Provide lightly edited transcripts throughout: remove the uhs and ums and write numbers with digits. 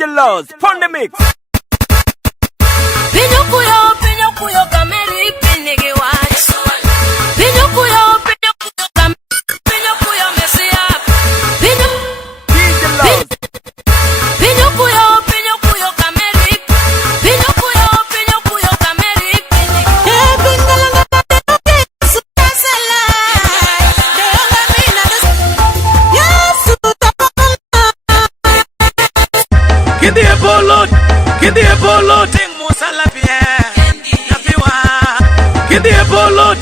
DJ Laws, Pon the mix. Pinyokuyo kameri pinige watch. Pinyokuyo mesia. DJ Laws. Pinyokuyo kameri. Pinyokuyo kameri. Get the bolo, ting musala bien. Nafiwa. Get the bolo.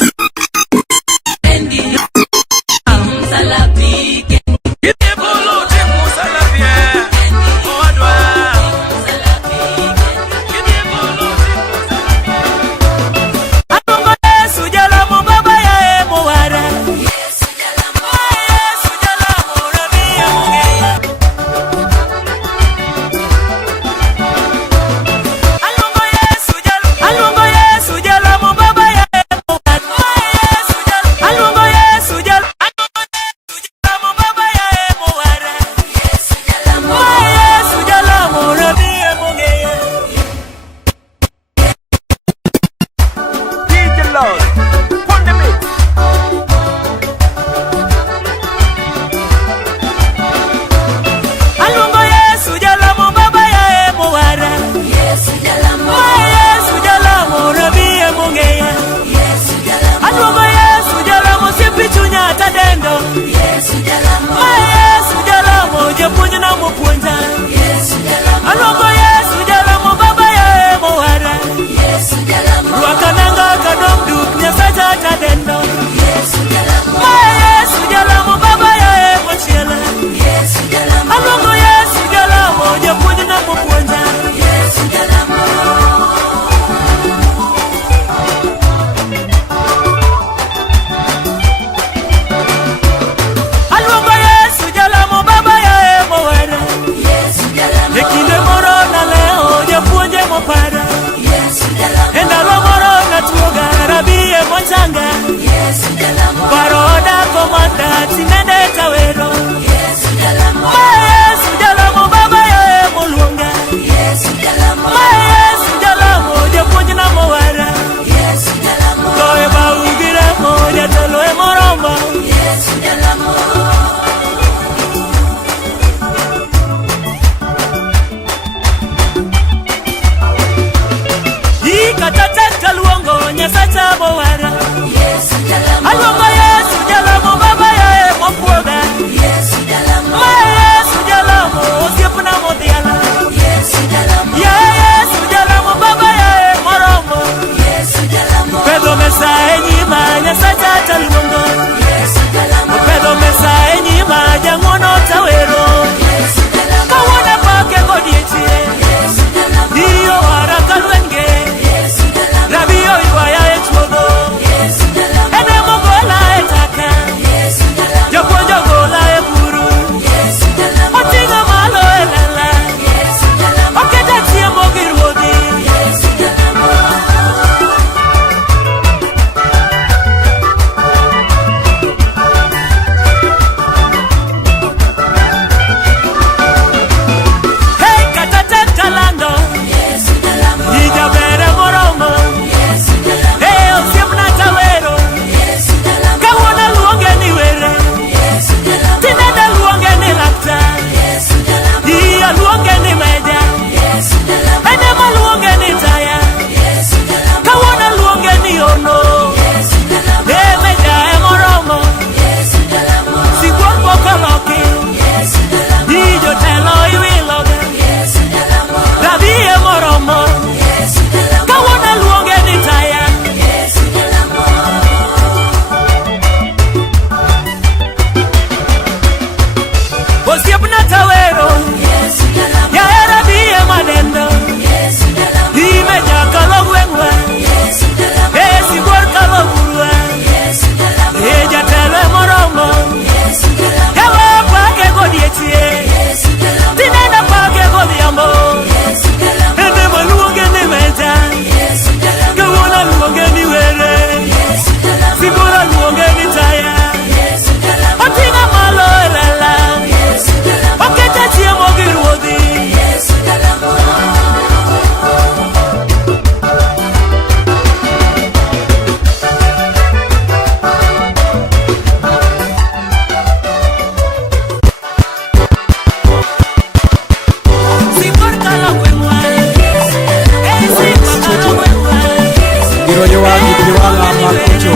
Pero yo wangi piwala makocho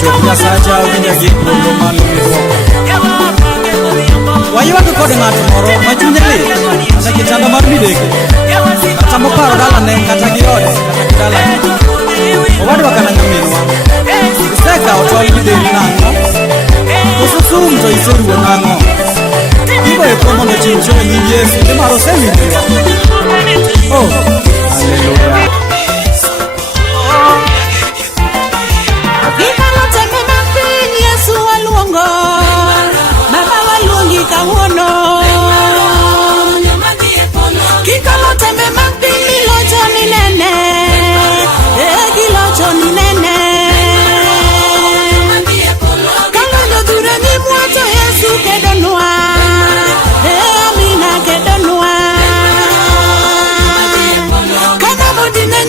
Choknya saja winya gikolo malu mito Wayuwa kode ngatu moro machunya li Asa kitanda marmideke Kata mokaro dala ne kata giode Dala Owadu wakana ngaminwa Iseka otoli bideli nango Kususum to iseru nango Ibo ekomo no chincho nyingi Yesu Nimaro sewi niwa Oh Hallelujah Kana modine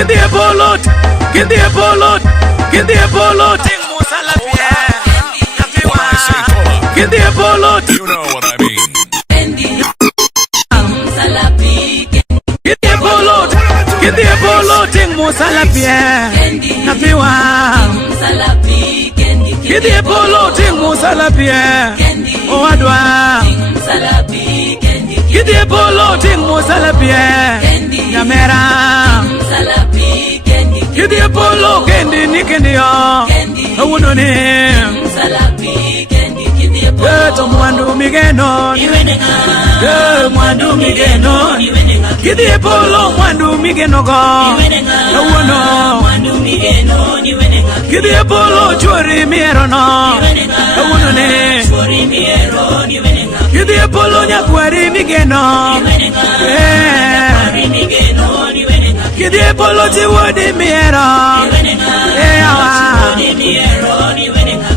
Kidie bolot, kidie bolot, kidie bolot. Ting musala pie, nafiwa. Kidie bolot, You know what I mean. kidie bolot. Ting musala pie, nafiwa. Kidie bolot, ting musala pie, owadwa. Kidie bolot, ting musala pie, nyamera. Kidie bolot, kendi ni kendi yo, awuno ni. Yeto mwandu migeno, mwandu migeno. Kidie bolot, mwandu migeno go, awuno. Kidie bolot, chori miero no, awuno ni. Kidie bolot, nyakwari migeno, Kidie bolot, chiwodi miero,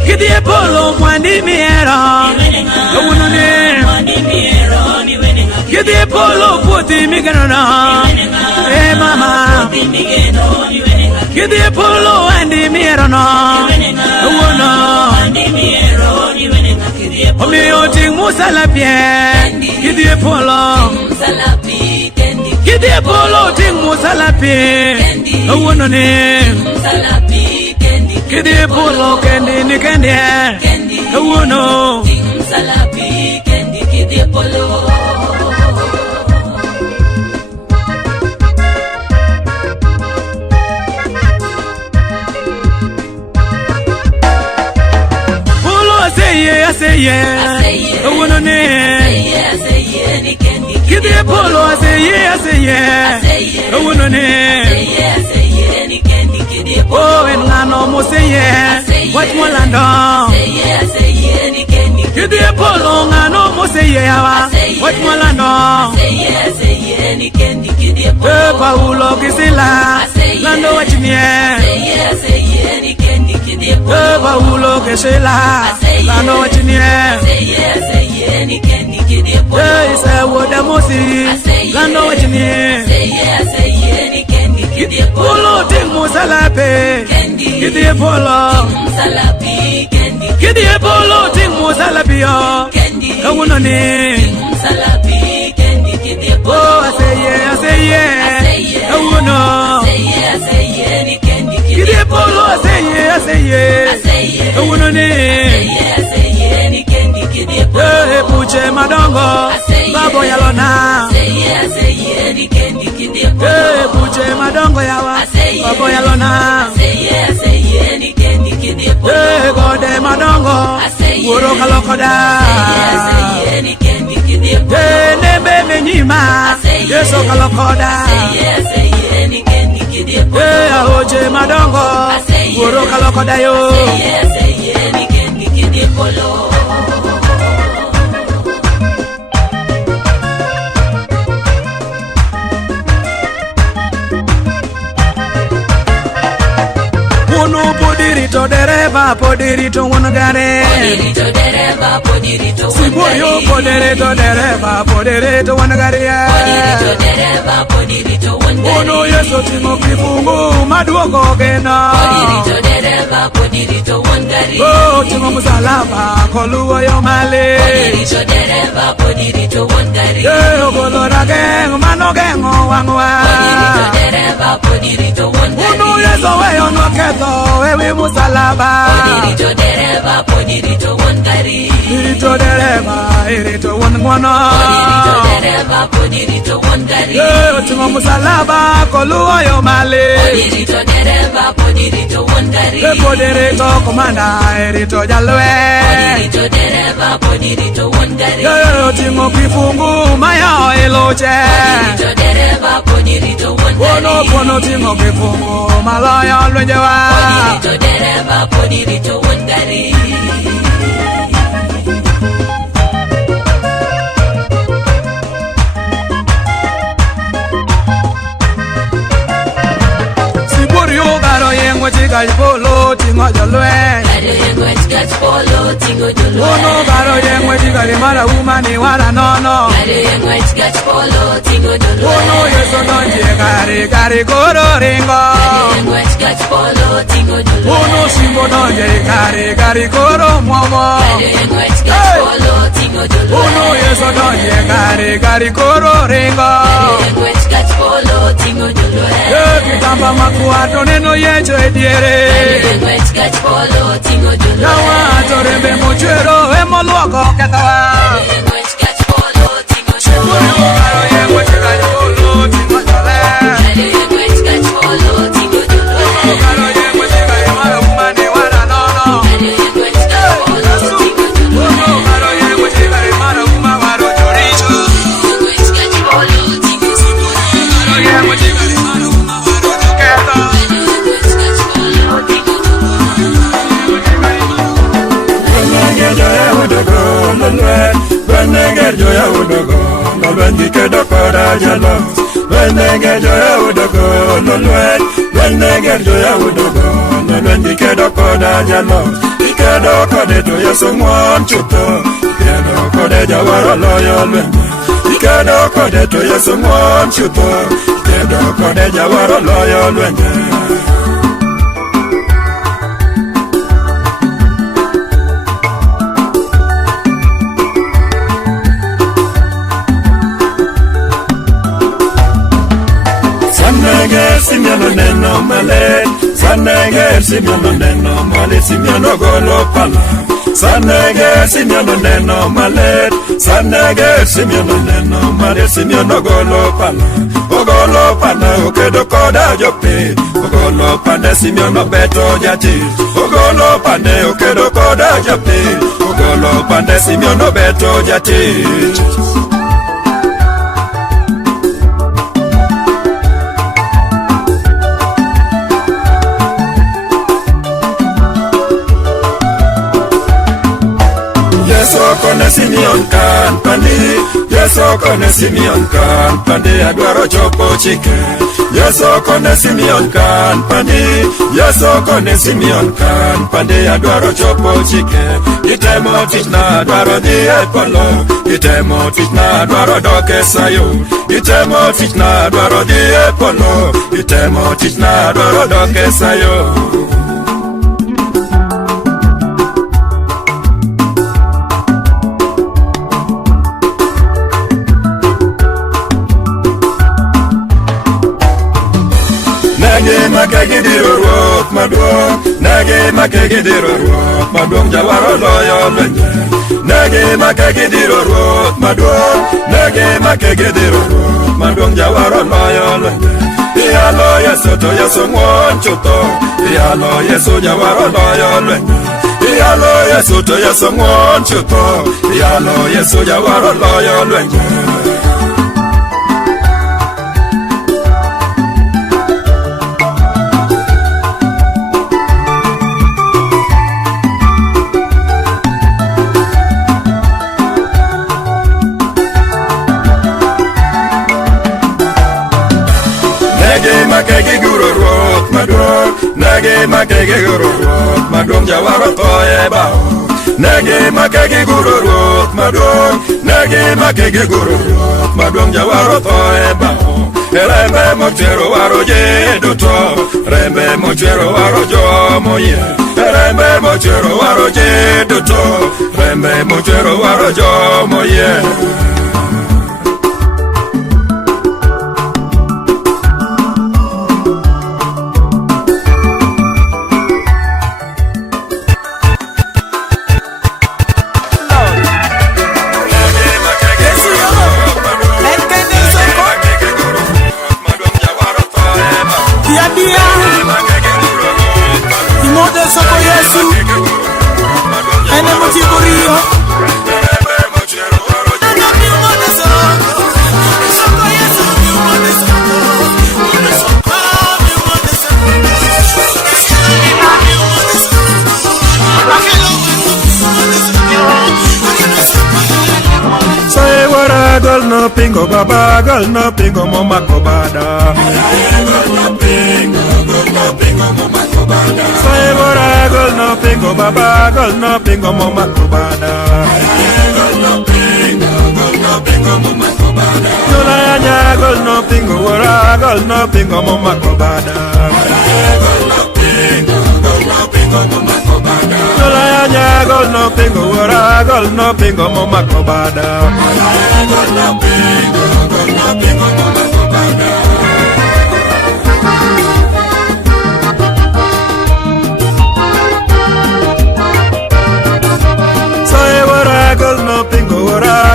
Kidie bolot, mwandi miero, awuno ni. Kidie bolot, puti migeno no, mama. Kidie bolot, wandi miero no, awuno. Omiyo ting musala pie, kidie bolot. Kidie bolot, ting musala pie, awuno ni. Kidie bolot, kendi ni kendi, awuno. Aseye, awuno ni. Kidie bolot, aseye, awuno ni. Oh, engano museye, wat molando. Kidie bolot, ngano museye awa, wat molando. Paulo kisila, lando wachinie. Paulo kisila, lando wachinie. Isa woda mosi, lando wachinie. Kidie bolot, ting musala pe, kidie bolot. Kidie bolot, ting musala pio, awuno ni. Oh, aseye, awuno. Kidie bolot, aseye, awuno ni. Puche madongo, babo yalona. Puche madongo yawa, babo yalona. Gode madongo, woro kalokoda. Nembe menyima, yeso kalokoda. Ahoje madongo, woro kalokoda yo. Podirito dereva, podirito wanagare. Podirito dereva, podirito Siboyo podirito dereva, podirito wanagare. Podirito dereva, podirito wanagare. Ono yeso timo kifungu maduogo gena. Podirito dereva, podirito wanagare. Oh, timo musalaba koluwa yo male. Podirito dereva, podirito wanagare. Ogolora geng mano gengo wangwa. Podirito dereva, podirito wanagare. Ono yeso weyo no keto wewe musalaba. Podirito dereva, podirito wanagare. Irito dereva, irito wangwana. Podirito dereva, podirito wanagare. Timo musalaba koluwa yo male. Podirito dereva, podirito wanagare. Podirito komanda, irito jalwe. Podirito dereva, podirito wanagare. Timo kifungu maya eloche. Podirito dereva, podirito wanagare. Pono timo kifungu malaya lwenjewa. Podirito dereva, podirito wanagare. Siborio garo yengwe chigali polo tingo jalwe. Uno karo yengwech kari mara umani wara nono. Uno Yesu donje kari koro ringo. Uno simbo donje kari koro momo. Uno Yesu donje kari koro ringo. Kitamba makuato neno yecho ediere. Yawa torembe mochero emoluoko ketawa. Beneger joya udogo, no lwengi kedo koda jalo. Beneger joya udogo, no lwengi. Beneger joya udogo, no lwengi kedo koda jalo. Ikedo kode to Yesu ngwan chuto. Ikedo kode jawaro loyo lwengi. Ikedo kode to Yesu ngwan chuto. Ikedo kode jawaro loyo lwengi. Simiano neno male, sanege simiano neno male, simiano golo pala. Sanege simiano neno male, sanege simiano neno male, simiano golo pala. Ogolo pala okedo koda jopi, ogolo pande simiano beto jati. Ogolo pande okedo koda jopi, ogolo pande simiano beto jati. Yeso kone Simeon kan pandi, Yeso kone Simeon kan pandi, adwaro chopo chike. Yeso kone Simeon kan pandi, Yeso kone Simeon kan pandi, adwaro chopo chike. Itemo tich na adwaro dhi e polo, itemo tich na adwaro dok e Sayun. Itemo tich na adwaro dhi e polo, itemo tich na adwaro dok e Sayun. Nage makegidiro ruok maduong, nage makegidiro ruok maduong, jawaro loyo lwenje. Nage makegidiro ruok maduong, nage makegidiro ruok maduong, jawaro loyo lwenje. Iyalo Yesu to Yesu ngwan chuto, iyalo Yesu jawaro loyo lwenje. Iyalo Yesu to Yesu ngwan chuto, iyalo Yesu jawaro loyo lwenje. Nage guru ruok maduong, nage makege guru ruok maduong, jawaro toye bao. Nage makege guru ruok maduong, nage makege guru ruok maduong, jawaro toye bao. Rembe mochero waro jeduto, rembe mochero waro jomo ye. Rembe mochero waro jeduto, rembe mochero waro jomo ye. Gal no pingo baba, gal no pingo mama kobada. Gal no pingo Say wara gol no pingo baba gol no pingo mama kubada. Yola ya gol no pingo wara gol no pingo mama kubada. Yola ya gol no pingo wara gol no pingo mama kubada.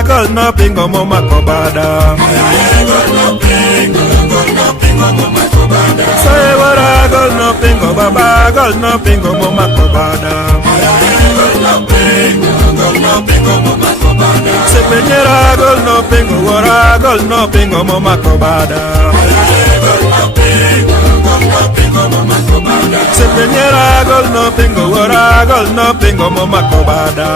Gol no pingo mama kobada. Say wara gol no pingo baba gol no pingo mama kobada. Se peñera gol no pingo wara gol no pingo mama kobada. Se peñera gol no pingo wara gol no pingo mama kobada.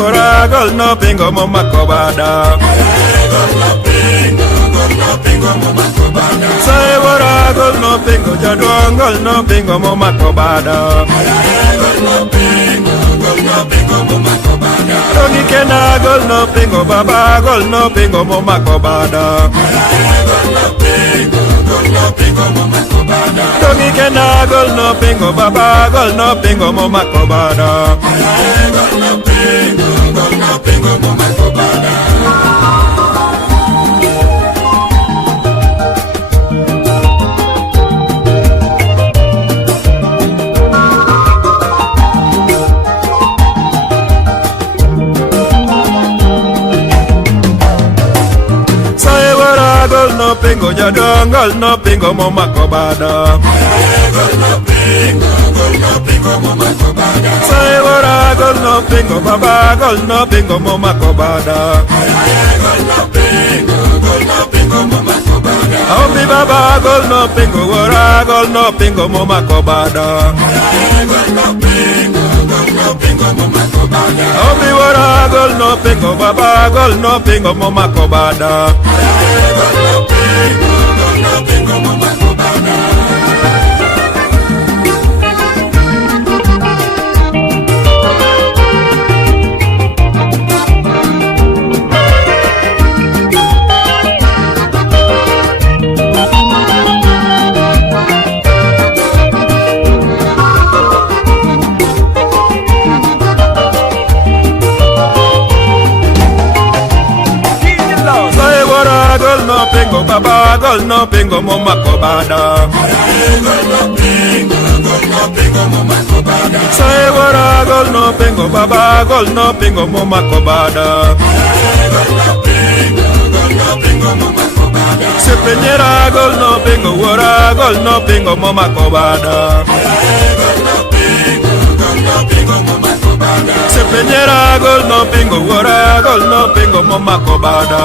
Wara gol no pingo mama kobada. Say wara gol no pingo jadong gol no pingo mama kobada. Rongi kena gol no pingo baba gol no pingo mama kobada. Rongi kena gol no pingo baba gol no pingo mama kobada. Say wara gol no pingo jadong gol no pingo mama kobada. Say wara gol no pingo baba gol no pingo mama kobada. Omi baba gol no pingo wara gol no pingo mama kobada. Omi wara gol no pingo baba gol no pingo mama kobada. Baba gol no pingo mama kobada. Say wara gol no pingo baba gol no pingo mama kobada. Se peñera gol no pingo wara gol no pingo mama kobada. Se peñera gol no pingo wara gol no pingo mama kobada.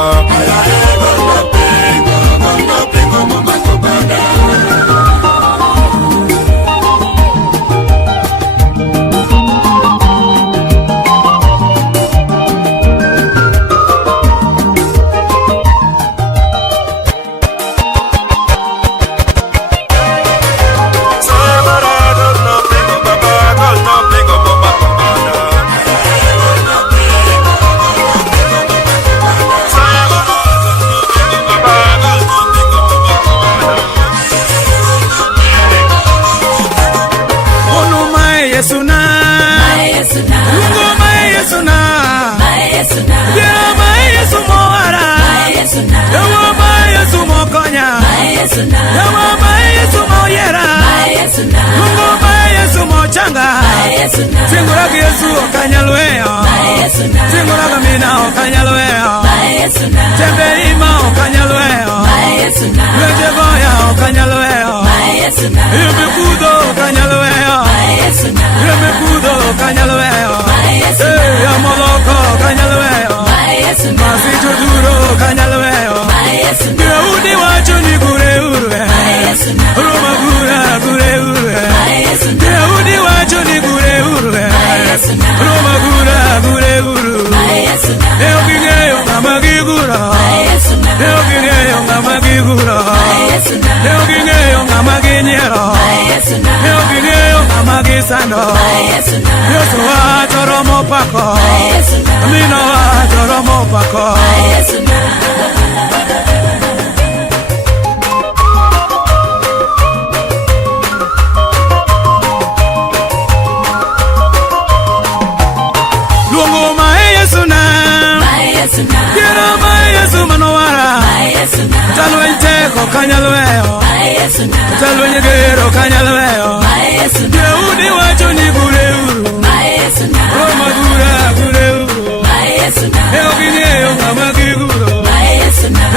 Singura Yesu okanyalweo. Singura kamina okanyalweo. Tembeima okanyalweo. Lejeboya okanyalweo. Yemekudo okanyalweo. Yemekudo okanyalweo. Yamoloko okanyalweo. Daudi wacho ni gure uru Roma gure uru Daudi wacho ni gure uru Roma gure uru Eo ging'eyo ng'ama giguro Eo ging'eyo ng'ama giguro Eo ging'eyo ng'ama ginyiero Eo ging'eyo ng'ama gisando Yesu wacho Romo pako Amino wacho Romo pako Luongo ma Yesu na Quiero ma Yesu manowara Talwe nteko kanyalweyo Talwe nyegero kanyalweyo Daudi wacho ni gure uru Roma gure uru Eo ging'eyo ng'ama giguro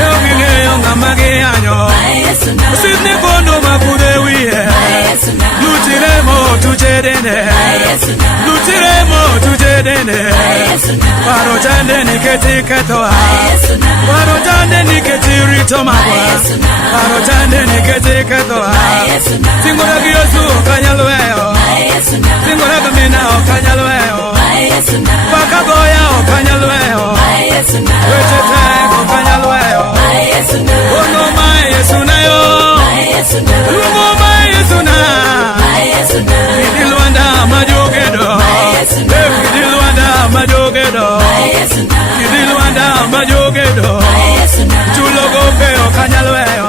Eo ging'eyo ng'ama giyanyo Sidni kondo magure wiye Lutiremo tujedene Lutiremo tujedene Paro jande ni keti ketoa Paro jande ni keti rito magwa Paro jande ni keti ketoa Singora giyosu kanyalweyo Singora gamina o kanyalweyo Paka goya o kanyalweyo Wechete o kanyalweyo Ono ma Yesu na yo Lungo ma Yesu na Kidilwanda majogedo Kidilwanda majogedo Kidilwanda majogedo Chulogo peo kanyalweyo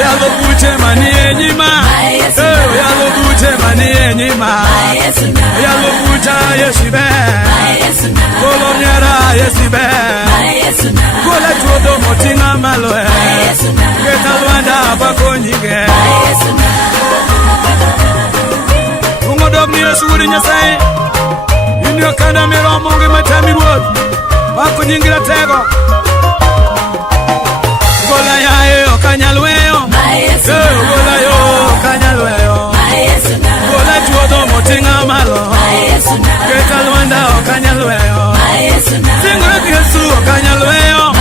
Yalo buche manie nyima Yalo buche manie nyima Yalo bucha yesibe Kolo nyara yesibe Kola chuodo motinga malwe Ketalwanda bako nyige Ungodog ni Yesu udi Nyasaye Inyo kanda miromo nge matami ruoth Bako nyingira tego Gola yae okanyalweyo Gola yo okanyalweyo Gola chuodo motinga malo Ketalwanda okanyalweyo Singura Yesu okanyalweyo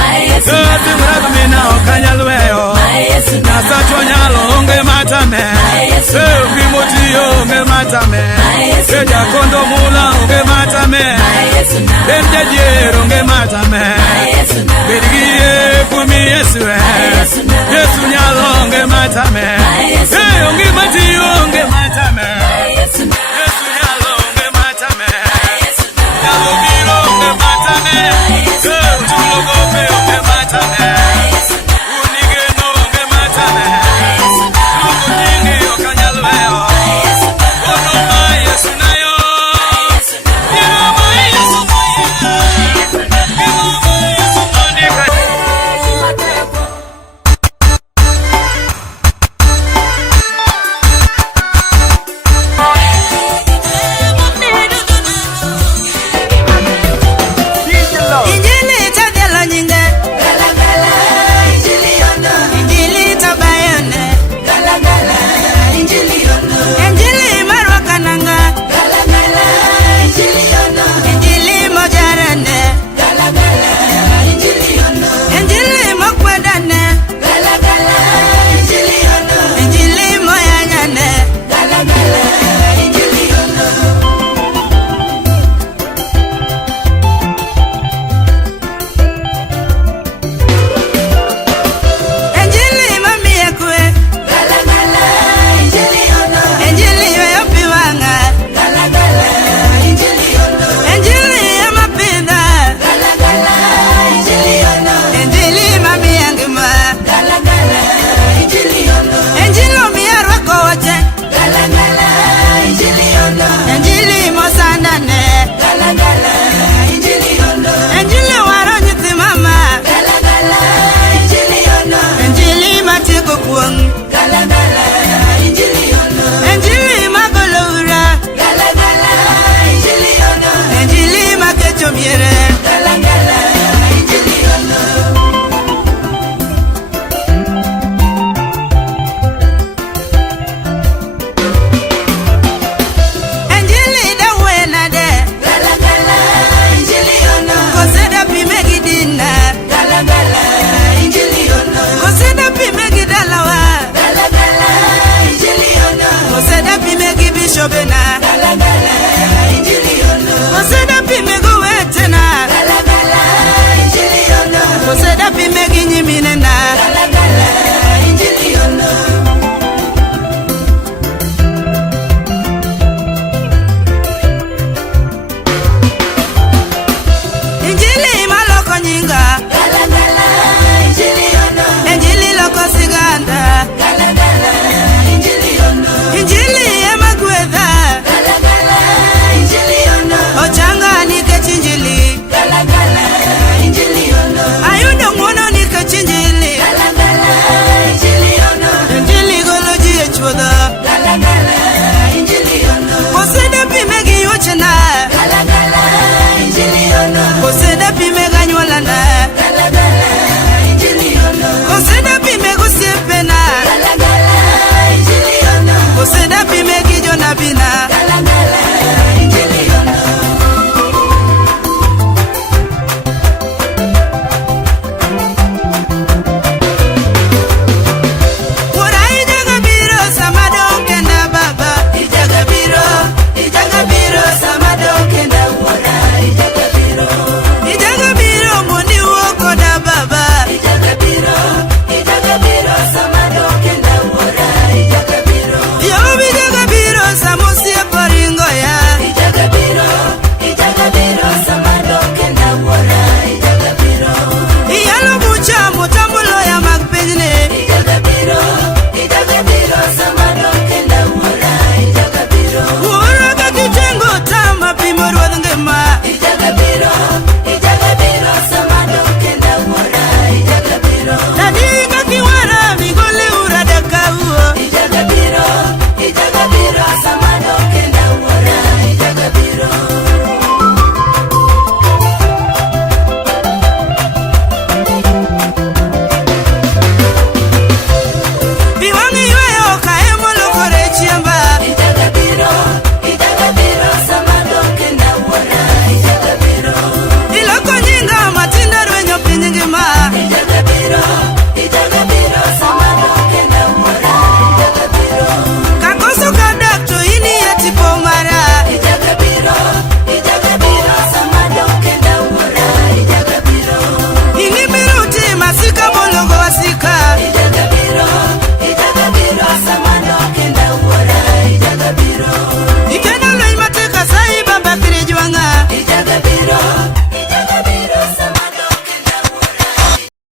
Singura gamina okanyalweyo Nasacho nyalo onge matame Gimotiyo onge matame Keja kondo mula onge matame Benjajier onge matame Bedigie kumi Yesu Yesu nyalo onge matame Onge matiyo onge matame